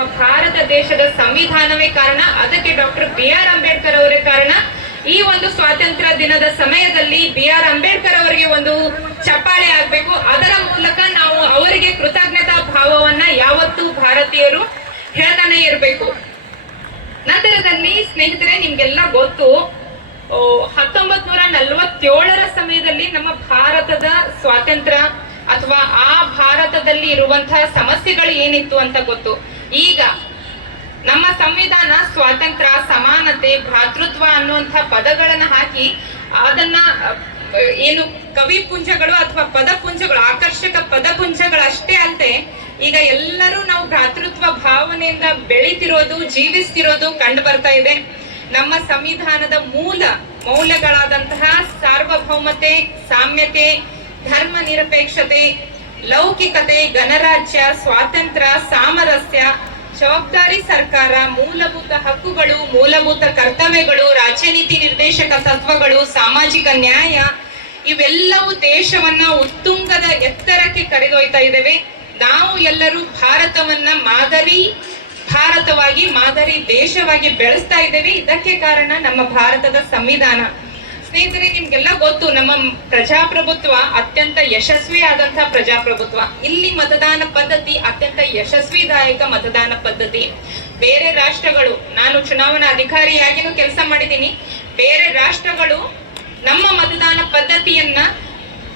ಭಾರತ ದೇಶದ ಸಂವಿಧಾನವೇ ಕಾರಣ. ಅದಕ್ಕೆ ಡಾಕ್ಟರ್ ಬಿ ಆರ್ ಅಂಬೇಡ್ಕರ್ ಅವರೇ ಕಾರಣ. ಈ ಒಂದು ಸ್ವಾತಂತ್ರ್ಯ ದಿನದ ಸಮಯದಲ್ಲಿ ಬಿ ಆರ್ ಅಂಬೇಡ್ಕರ್ ಅವರಿಗೆ ಒಂದು ಚಪ್ಪಾಳೆ ಆಗ್ಬೇಕು. ಅದರ ಮೂಲಕ ನಾವು ಅವರಿಗೆ ಕೃತಜ್ಞತಾ ಭಾವವನ್ನ ಯಾವತ್ತೂ ಭಾರತೀಯರು ಹೇಳ್ತಾನೆ ಇರಬೇಕು. ನಂತರದಲ್ಲಿ ಸ್ನೇಹಿತರೆ, ನಿಮ್ಗೆಲ್ಲ ಗೊತ್ತು ಹತ್ತೊಂಬತ್ ನೂರ ನಲ್ವತ್ತೇಳರ ಸಮಯದಲ್ಲಿ ನಮ್ಮ ಭಾರತದ ಸ್ವಾತಂತ್ರ್ಯ ಅಥವಾ ಆ ಭಾರತದಲ್ಲಿ ಇರುವಂತಹ ಸಮಸ್ಯೆಗಳು ಏನಿತ್ತು ಅಂತ ಗೊತ್ತು. ಈಗ ನಮ್ಮ ಸಂವಿಧಾನ ಸ್ವಾತಂತ್ರ್ಯ, ಸಮಾನತೆ, ಭ್ರಾತೃತ್ವ ಅನ್ನುವಂಥ ಪದಗಳನ್ನ ಹಾಕಿ ಅದನ್ನ ಏನು ಕವಿ ಪುಂಜಗಳು ಅಥವಾ ಪದಪುಂಜಗಳು ಆಕರ್ಷಕ ಪದಪುಂಜಗಳು ಅಷ್ಟೇ ಅಲ್ಲದೆ ಈಗ ಎಲ್ಲರೂ ನಾವು ಭ್ರಾತೃತ್ವ ಭಾವನೆಯಿಂದ ಬೆಳಿತಿರೋದು, ಜೀವಿಸ್ತಿರೋದು ಕಂಡು ಬರ್ತಾ ಇದೆ. ನಮ್ಮ ಸಂವಿಧಾನದ ಮೂಲ ಮೌಲ್ಯಗಳಾದಂತಹ ಸಾರ್ವಭೌಮತೆ, ಸಾಮ್ಯತೆ, ಧರ್ಮ ನಿರಪೇಕ್ಷತೆ, ಲೌಕಿಕತೆ, ಗಣರಾಜ್ಯ, ಸ್ವಾತಂತ್ರ್ಯ, ಸಾಮರಸ್ಯ ಜವಾಬ್ದಾರಿ ಸರ್ಕಾರ, ಮೂಲಭೂತ ಹಕ್ಕುಗಳು, ಮೂಲಭೂತ ಕರ್ತವ್ಯಗಳು ರಾಜ್ಯನೀತಿ ನಿರ್ದೇಶಕ ತತ್ವಗಳು, ಸಾಮಾಜಿಕ ನ್ಯಾಯ, ಇವೆಲ್ಲವೂ ದೇಶವನ್ನ ಉತ್ತುಂಗದ ಎತ್ತರಕ್ಕೆ ಕರೆದೊಯ್ತಾ ಇದ್ದೇವೆ ನಾವು ಎಲ್ಲರೂ ಭಾರತವನ್ನ ಮಾದರಿ, ಭಾರತವಾಗಿ ಮಾದರಿ ದೇಶವಾಗಿ ಬೆಳೆಸ್ತಾ ಇದ್ದೇವೆ ಇದಕ್ಕೆ ಕಾರಣ ನಮ್ಮ ಭಾರತದ ಸಂವಿಧಾನ. ಸ್ನೇಹಿತರೆ, ನಿಮ್ಗೆಲ್ಲ ಗೊತ್ತು, ನಮ್ಮ ಪ್ರಜಾಪ್ರಭುತ್ವ ಅತ್ಯಂತ ಯಶಸ್ವಿ ಆದಂತಹ ಪ್ರಜಾಪ್ರಭುತ್ವ. ಇಲ್ಲಿ ಮತದಾನ ಪದ್ಧತಿ ಅತ್ಯಂತ ಯಶಸ್ವಿದಾಯಕ ಮತದಾನ ಪದ್ಧತಿ. ಬೇರೆ ರಾಷ್ಟ್ರಗಳು, ನಾನು ಚುನಾವಣಾ ಅಧಿಕಾರಿಯಾಗಿನೂ ಕೆಲಸ ಮಾಡಿದ್ದೀನಿ. ಬೇರೆ ರಾಷ್ಟ್ರಗಳು ನಮ್ಮ ಮತದಾನ ಪದ್ಧತಿಯನ್ನ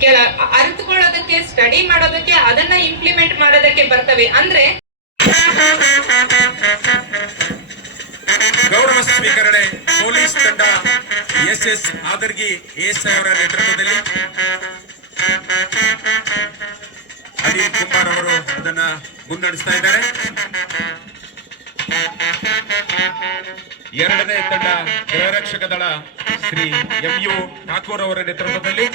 ಕೆಲ, ಅರಿತುಕೊಳ್ಳೋದಕ್ಕೆ ಸ್ಟಡಿ ಮಾಡೋದಕ್ಕೆ, ಅದನ್ನ ಇಂಪ್ಲಿಮೆಂಟ್ ಮಾಡೋದಕ್ಕೆ ಬರ್ತವೆ. ಅಂದ್ರೆ ಗೌರವ ಸ್ವೀಕರಣೆ ಪೊಲೀಸ್ ತಂಡ ಎಸ್ ಎಸ್ ಆದರ್ಗಿ ಎಸ್ ಅವರ ನೇತೃತ್ವದಲ್ಲಿ. ಅನಿಲ್ ಕುಮಾರ್ ಅವರು ಅದನ್ನ ಮುನ್ನಡೆಸ್ತಾ ಇದ್ದಾರೆ. ಎರಡನೇ ತಂಡ ಗೃಹರಕ್ಷಕ ದಳ ಶ್ರೀ ಎಂ ಯು ಠಾಕೂರ್ ಅವರ ನೇತೃತ್ವದಲ್ಲಿ.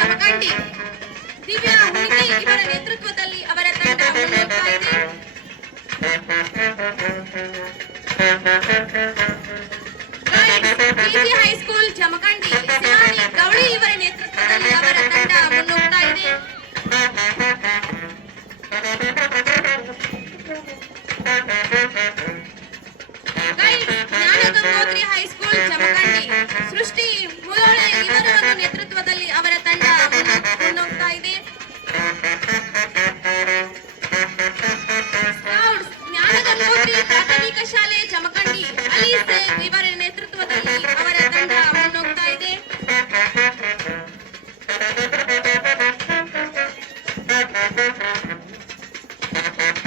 ಶವಕಂಡಿ ದಿವ್ಯಾ ಹುಡುಗಿ ಇವರ ನೇತೃತ್ವದಲ್ಲಿ ಅವರ ತಂಡ ಮುನ್ನೋಗ್ತಾ ಹೈಸ್ಕೂಲ್ ಜಮಖಂಡಿ ಗೌಳಿ ಇವರ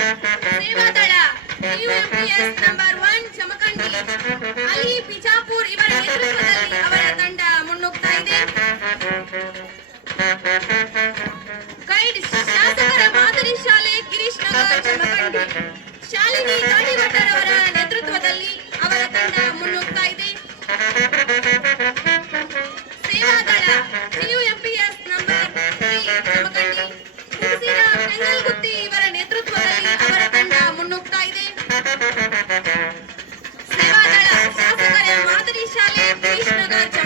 ಸೇವಾದಳ ಯುಎಂಪಿಎಸ್ ನಂಬರ್ ಒನ್ ಚಮಕಂಡಿ ಅಲಿ ಬಿಜಾಪುರ್ ಇವರ ನೇತೃತ್ವದಲ್ಲಿ ಅವರ ತಂಡ ಮುನ್ನುಗ್ತಾ ಇದೆ. ಗೈಡ್ ಶಾಸಕರ ಮಾದರಿ ಶಾಲೆ ಗಿರೀಶ್ ನಗರ್ ಜಮಖಂಡಿ ಶಾಲಿನಿ ದಾಡಿಭಟ್ಟರವರ ನೇತೃತ್ವದಲ್ಲಿ ಅವರ ತಂಡ ಮುನ್ನುಗ್ತಾ ಇದೆ. ಸೇವಾದಳ the